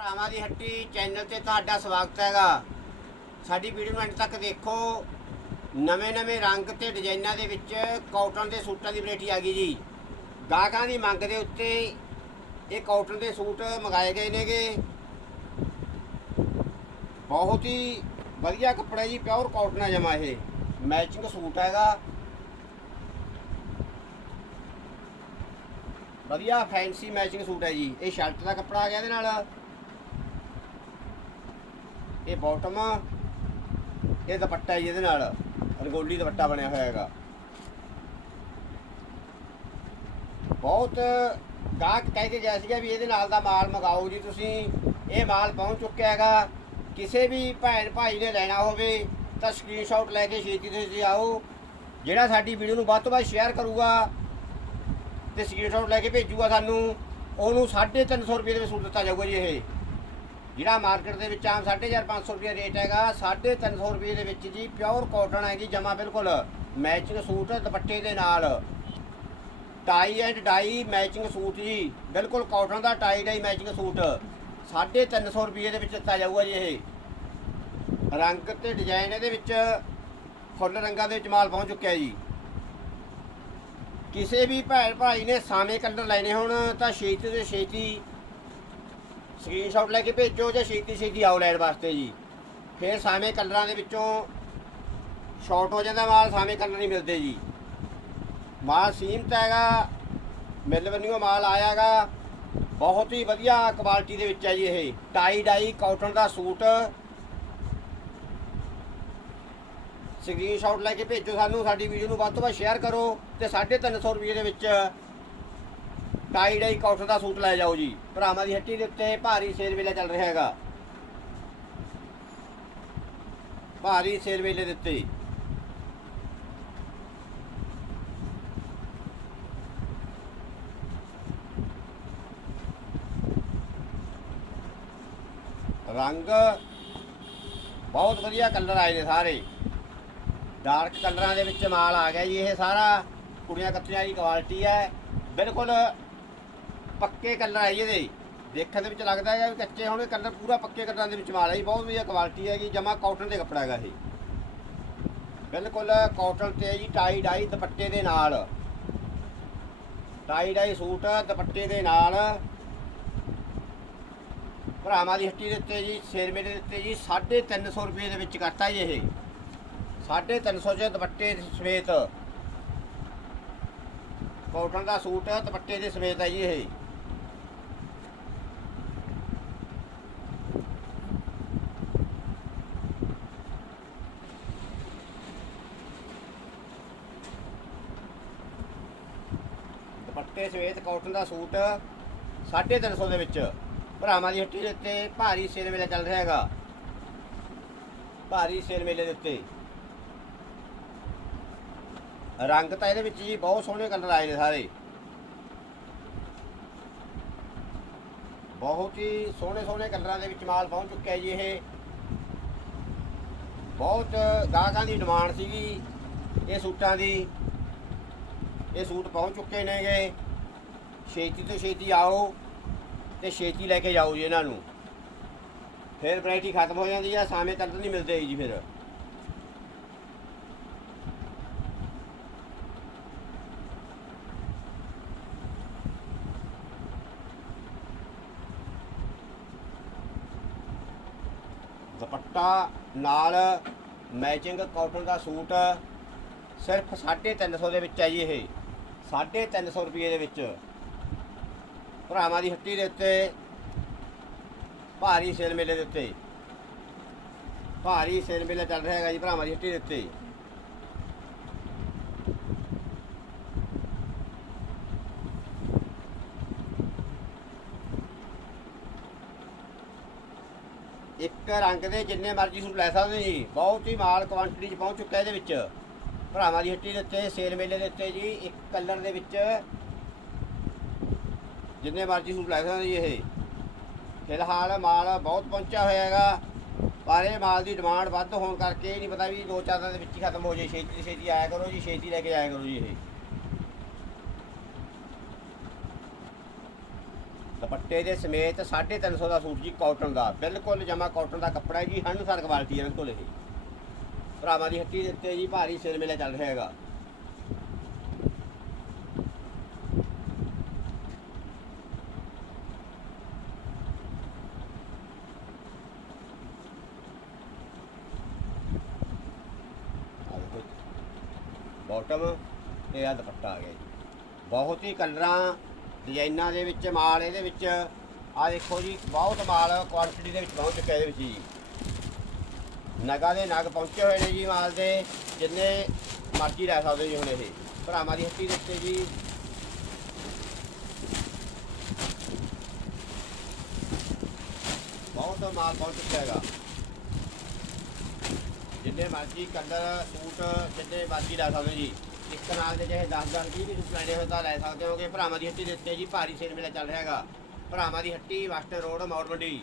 ਭਰਾਵਾਂ ਦੀ ਹੱਟੀ ਚੈਨਲ ਤੇ ਤੁਹਾਡਾ ਸਵਾਗਤ ਹੈਗਾ। ਸਾਡੀ ਵੀਡੀਓ ਨੂੰ ਅੰਤ ਤੱਕ ਦੇਖੋ। ਨਵੇਂ-ਨਵੇਂ ਰੰਗ ਤੇ ਡਿਜ਼ਾਈਨਾਂ ਦੇ ਵਿੱਚ ਕਾਟਨ ਦੇ ਸੂਟਾਂ ਦੀ ਵੈਰਾਈਟੀ ਆ ਗਈ ਜੀ। ਗਾਹਕਾਂ ਦੀ ਮੰਗ ਦੇ ਉੱਤੇ ਇਹ ਕਾਟਨ ਦੇ ਸੂਟ ਮੰਗਾਏ ਗਏ ਨੇਗੇ। ਬਹੁਤ ਹੀ ਵਧੀਆ ਕੱਪੜਾ ਜੀ ਪਿਓਰ ਕਾਟਨ ਆ ਜਮਾ ਇਹ। ਮੈਚਿੰਗ ਸੂਟ ਹੈਗਾ। ਵਧੀਆ ਫੈਂਸੀ ਮੈਚਿੰਗ ਸੂਟ ਹੈ ਜੀ। ਇਹ ਸ਼ਰਟ ਦਾ ਕੱਪੜਾ ਆ ਗਿਆ ਇਹਦੇ ਨਾਲ। ਇਹ ਬਾਟਮ ਇਹ ਦੁਪੱਟਾ ਜੀ ਇਹਦੇ ਨਾਲ। ਰੰਗੋਲੀ ਦੁਪੱਟਾ ਬਣਿਆ ਹੋਇਆ ਹੈਗਾ। ਬਹੁਤ ਗਾਹਕ ਕਹਿ ਕੇ ਗਿਆ ਸੀਗਾ ਵੀ ਇਹਦੇ ਨਾਲ ਦਾ ਮਾਲ ਮੰਗਾਓ ਜੀ ਤੁਸੀਂ। ਇਹ ਮਾਲ ਪਹੁੰਚ ਚੁੱਕਿਆ ਹੈਗਾ। ਕਿਸੇ ਵੀ ਭੈਣ ਭਾਈ ਨੇ ਲੈਣਾ ਹੋਵੇ ਤਾਂ ਸਕਰੀਨਸ਼ਾਟ ਲੈ ਕੇ ਛੇਤੀ ਤੋਂ ਛੇਤੀ ਆਓ। ਜਿਹੜਾ ਸਾਡੀ ਵੀਡੀਓ ਨੂੰ ਵੱਧ ਤੋਂ ਵੱਧ ਸ਼ੇਅਰ ਕਰੂਗਾ ਤੇ ਸਕਰੀਨਸ਼ਾਟ ਲੈ ਕੇ ਭੇਜੂਗਾ ਸਾਨੂੰ, ਉਹਨੂੰ 350 ਰੁਪਏ ਦੇ ਵਿੱਚ ਸੂਟ ਦਿੱਤਾ ਜਾਊਗਾ ਜੀ ਇਹ। ਜਿਹੜਾ ਮਾਰਕੀਟ ਦੇ ਵਿੱਚ ਆਮ 4.5 ਰੁਪਏ ਰੇਟ ਹੈਗਾ 350 ਰੁਪਏ ਦੇ ਵਿੱਚ ਜੀ ਪਿਓਰ ਕਾਟਨ ਹੈਗੀ, ਜਮਾ ਬਿਲਕੁਲ ਮੈਚਿੰਗ ਸੂਟ ਦੁਪੱਟੇ ਦੇ ਨਾਲ। Tie and dye matching suit ਜੀ, ਬਿਲਕੁਲ ਕਾਟਨ ਦਾ ਟਾਈ ਡਾਈ ਮੈਚਿੰਗ ਸੂਟ। 350 ਰੁਪਏ ਦੇ ਵਿੱਚ ਦਿੱਤਾ ਜਾਊਗਾ ਜੀ ਇਹ। ਰੰਗ ਤੇ ਡਿਜ਼ਾਈਨ ਇਹਦੇ ਵਿੱਚ ਫੁੱਲ ਰੰਗਾਂ ਦੇ ਵਿੱਚ ਮਾਲ ਪਹੁੰਚ ਚੁੱਕਿਆ ਜੀ। ਕਿਸੇ ਵੀ ਭੈਣ ਭਾਈ ਨੇ ਸਾਵੇਂ ਕਲਰ ਲੈਣੇ ਹੋਣ, ਤਾਂ ਛੇਤੀ ਤੋਂ ਛੇਤੀ ਸਕਰੀਨਸ਼ਾਟ ਲੈ ਕੇ ਭੇਜੋ ਜਾਂ ਛੇਤੀ ਛੇਤੀ ਆਓ ਲੈਣ ਵਾਸਤੇ ਜੀ। ਫਿਰ ਸਾਵੇਂ ਕਲਰਾਂ ਦੇ ਵਿੱਚੋਂ ਸ਼ਾਰਟ ਹੋ ਜਾਂਦਾ ਮਾਲ ਸਾਵੇਂ ਕਲਰ ਨਹੀਂ ਮਿਲਦੇ ਜੀ। ਮਾਲ ਸੀਮਤ ਹੈਗਾ ਮਿਲ ਬੰਨਿਓ ਮਾਲ ਆਇਆਗਾ ਬਹੁਤ ਹੀ ਵਧੀਆ ਕੁਆਲਿਟੀ ਦੇ ਵਿੱਚ ਹੈ ਜੀ ਇਹ। ਟਾਈ ਡਾਈ ਕਾਟਨ ਦਾ ਸੂਟ। ਸਕਰੀਨਸ਼ਾਟ ਲੈ ਕੇ ਭੇਜੋ ਸਾਨੂੰ, ਸਾਡੀ ਵੀਡੀਓ ਨੂੰ ਵੱਧ ਤੋਂ ਵੱਧ ਸ਼ੇਅਰ ਕਰੋ ਤੇ 350 ਰੁਪਏ ਦੇ ਵਿੱਚ ਟਾਈ ਡਾਈ ਕਾਟਨ ਦਾ ਸੂਟ ਲੈ ਜਾਓ ਜੀ। ਭਰਾਵਾਂ ਦੀ ਹੱਟੀ ਦੇ ਉੱਤੇ ਭਾਰੀ ਸੇਲ ਵੇਲਾ ਚੱਲ ਰਿਹਾ ਹੈਗਾ। ਭਾਰੀ ਸੇਲ ਵੇਲੇ ਦੇ ਉੱਤੇ। ਰੰਗ ਬਹੁਤ ਵਧੀਆ ਕਲਰ ਆਏ ਨੇ ਸਾਰੇ। ਡਾਰਕ ਕਲਰਾਂ ਦੇ ਵਿੱਚ ਮਾਲ ਆ ਗਿਆ ਜੀ। ਇਹ ਸਾਰਾ ਕੁੜੀਆਂ ਕੱਤਰੀਆਂ ਦੀ ਕੁਆਲਿਟੀ ਹੈ। ਬਿਲਕੁਲ ਪੱਕੇ ਕਲਰ ਹੈ ਇਹਦੇ। ਦੇਖਣ ਦੇ ਵਿੱਚ ਲੱਗਦਾ ਹੈ ਵੀ ਕੱਚੇ ਹੋਣੇ ਕਲਰ ਪੂਰਾ ਪੱਕੇ ਕਲਰਾਂ ਦੇ ਵਿੱਚ ਮਾਲ ਹੈ ਜੀ, ਬਹੁਤ ਵਧੀਆ ਕੁਆਲਿਟੀ ਹੈਗੀ, ਜਮਾ ਕਾਟਨ ਦੇ ਕੱਪੜਾ ਹੈਗਾ ਇਹ। ਬਿਲਕੁਲ ਕਾਟਨ ਤੇ ਜੀ ਟਾਈ ਡਾਈ ਦੁਪੱਟੇ ਦੇ ਨਾਲ। ਟਾਈ ਡਾਈ ਸੂਟ ਦੁਪੱਟੇ ਦੇ ਨਾਲ। ਭਰਾਵਾਂ ਦੀ ਹੱਟੀ ਦੇ ਉੱਤੇ ਜੀ, ਸ਼ੇਰਮੇ ਦੇ ਉੱਤੇ ਜੀ 350 ਰੁਪਏ ਦੇ ਵਿੱਚ ਕਰਤਾ ਜੀ ਇਹ। 350 ਚ ਦੁਪੱਟੇ ਸਮੇਤ। ਕਾਟਨ ਦਾ ਸੂਟ ਦੁਪੱਟੇ ਦੇ ਸਮੇਤ ਹੈ ਜੀ ਇਹ। ਦੁਪੱਟੇ ਸਮੇਤ ਕਾਟਨ ਦਾ ਸੂਟ 350 ਦੇ ਵਿੱਚ। ਭਰਾਵਾਂ ਦੀ ਹੱਟੀ ਦੇ ਉੱਤੇ ਭਾਰੀ ਸੇਲ ਮੇਲਾ ਚੱਲ ਰਿਹਾ ਹੈਗਾ। ਭਾਰੀ ਸੇਲ ਮੇਲੇ ਦੇ ਉੱਤੇ। ਰੰਗ ਤਾਂ ਇਹਦੇ ਵਿੱਚ ਜੀ ਬਹੁਤ ਸੋਹਣੇ ਕਲਰ ਆਏ ਨੇ ਸਾਰੇ। ਬਹੁਤ ਹੀ ਸੋਹਣੇ ਸੋਹਣੇ ਕਲਰਾਂ ਦੇ ਵਿੱਚ ਮਾਲ ਪਹੁੰਚ ਚੁੱਕਿਆ ਜੀ ਇਹ। ਬਹੁਤ ਗਾਹਕਾਂ ਦੀ ਡਿਮਾਂਡ ਸੀਗੀ ਇਹ ਸੂਟਾਂ ਦੀ। ਇਹ ਸੂਟ ਪਹੁੰਚ ਚੁੱਕੇ ਨੇਗੇ। ਛੇਤੀ ਤੋਂ ਛੇਤੀ ਆਓ ਤੇ ਛੇਤੀ ਲੈ ਕੇ ਜਾਓ ਜੀ ਇਹਨਾਂ ਨੂੰ। ਫਿਰ ਵੈਰਾਈਟੀ ਖਤਮ ਹੋ ਜਾਂਦੀ ਆ, ਸਾਵੇਂ ਤੱਕ ਨਹੀਂ ਮਿਲਦੇ ਜੀ ਫਿਰ। ਦੁਪੱਟਾ ਨਾਲ ਮੈਚਿੰਗ ਕਾਟਨ ਦਾ ਸੂਟ ਸਿਰਫ 350 ਦੇ ਵਿੱਚ ਹੈ ਜੀ ਇਹ। 350 ਰੁਪਏ ਦੇ ਵਿੱਚ। ਭਰਾਵਾਂ ਦੀ ਹੱਟੀ ਦੇ ਉੱਤੇ, ਭਾਰੀ ਸੇਲ ਮੇਲੇ ਦੇ ਉੱਤੇ। ਭਾਰੀ ਸੇਲ ਮੇਲਾ ਚੱਲ ਰਿਹਾ ਹੈਗਾ ਜੀ ਭਰਾਵਾਂ ਦੀ ਹੱਟੀ ਦੇ ਉੱਤੇ। ਇੱਕ ਰੰਗ ਦੇ ਜਿੰਨੇ ਮਰਜ਼ੀ ਸੂਟ ਲੈ ਸਕਦੇ ਜੀ, ਬਹੁਤ ਹੀ ਮਾਲ ਕੁਆਂਟੀਟੀ 'ਚ ਪਹੁੰਚ ਚੁੱਕਾ ਇਹਦੇ ਵਿੱਚ। ਭਰਾਵਾਂ ਦੀ ਹੱਟੀ ਦੇ ਉੱਤੇ, ਸੇਲ ਮੇਲੇ ਦੇ ਉੱਤੇ ਜੀ, ਇੱਕ ਕਲਰ ਦੇ ਵਿੱਚ ਜਿੰਨੇ ਮਰਜ਼ੀ ਸੂਟ ਲੈ ਸਕਦੇ ਜੀ ਇਹ। ਫਿਲਹਾਲ ਮਾਲ ਬਹੁਤ ਪਹੁੰਚਿਆ ਹੋਇਆ ਹੈਗਾ, ਪਰ ਇਹ ਮਾਲ ਦੀ ਡਿਮਾਂਡ ਵੱਧ ਹੋਣ ਕਰਕੇ ਇਹ ਨਹੀਂ ਪਤਾ ਵੀ ਦੋ ਚਾਰ ਦਿਨ ਦੇ ਵਿੱਚ ਹੀ ਖਤਮ ਹੋ ਜਾਏ ਛੇਤੀ ਛੇਤੀ ਆਇਆ ਕਰੋ ਜੀ, ਛੇਤੀ ਲੈ ਕੇ ਆਇਆ ਕਰੋ ਜੀ ਇਹ। ਦੁਪੱਟੇ ਦੇ ਸਮੇਤ 350 ਦਾ ਸੂਟ ਜੀ ਕਾਟਨ ਦਾ। ਬਿਲਕੁਲ ਜਮਾ ਕਾਟਨ ਦਾ ਕੱਪੜਾ ਹੈ ਜੀ ਹੰਡਸਰ ਕੁਆਲਿਟੀ ਹੈ ਬਿਲਕੁਲ ਇਹ। ਭਰਾਵਾਂ ਦੀ ਹੱਟੀ ਦੇ ਉੱਤੇ ਜੀ, ਭਾਰੀ ਸਿਰ ਮੇਲਾ ਚੱਲ ਰਿਹਾ ਹੈਗਾ ਆਹ ਦੇਖੋ ਬਾਟਮ ਇਹ ਆ ਦੁਪੱਟਾ ਆ ਗਿਆ ਜੀ। ਬਹੁਤ ਹੀ ਕਲਰਾਂ ਡਿਜ਼ਾਈਨਾਂ ਦੇ ਵਿੱਚ, ਮਾਲ ਇਹਦੇ ਵਿੱਚ। ਆ ਦੇਖੋ ਜੀ, ਬਹੁਤ ਮਾਲ ਕੁਆਂਟੀਟੀ ਦੇ ਵਿੱਚ ਪਹੁੰਚ ਚੁੱਕਿਆ ਇਹਦੇ ਵਿੱਚ ਜੀ। ਨਗਾਂ ਦੇ ਨਗ ਪਹੁੰਚੇ ਹੋਏ ਨੇ ਜੀ ਮਾਲ ਦੇ, ਜਿੰਨੇ ਮਰਜ਼ੀ ਲੈ ਸਕਦੇ ਜੀ ਹੁਣ ਇਹ। ਭਰਾਵਾਂ ਦੀ ਹੱਟੀ ਦੇ ਉੱਤੇ ਜੀ। ਬਹੁਤ ਮਾਲ ਪਹੁੰਚ ਚੁੱਕਿਆ ਹੈਗਾ। ਜਿੰਨੇ ਮਰਜ਼ੀ ਕਲਰ, ਸੂਟ ਜਿੰਨੇ ਮਰਜ਼ੀ ਲੈ ਸਕਦੇ ਜੀ। ਇੱਕ ਨਾਲ ਦੇ ਚਾਹੇ 10 10 20 ਵੀ ਸੂਟ ਲੈਣੇ ਹੋਣ ਤਾਂ ਲੈ ਸਕਦੇ ਹੋਗੇ। ਭਰਾਵਾਂ ਦੀ ਹੱਟੀ ਦੇ ਉੱਤੇ ਜੀ, ਭਾਰੀ ਸੇਲ ਮੇਲਾ ਚੱਲ ਰਿਹਾ ਹੈਗਾ। ਭਰਾਵਾਂ ਦੀ ਹੱਟੀ, ਮਾਸਟਰ ਰੋਡ, ਮੌੜ ਮੰਡੀ।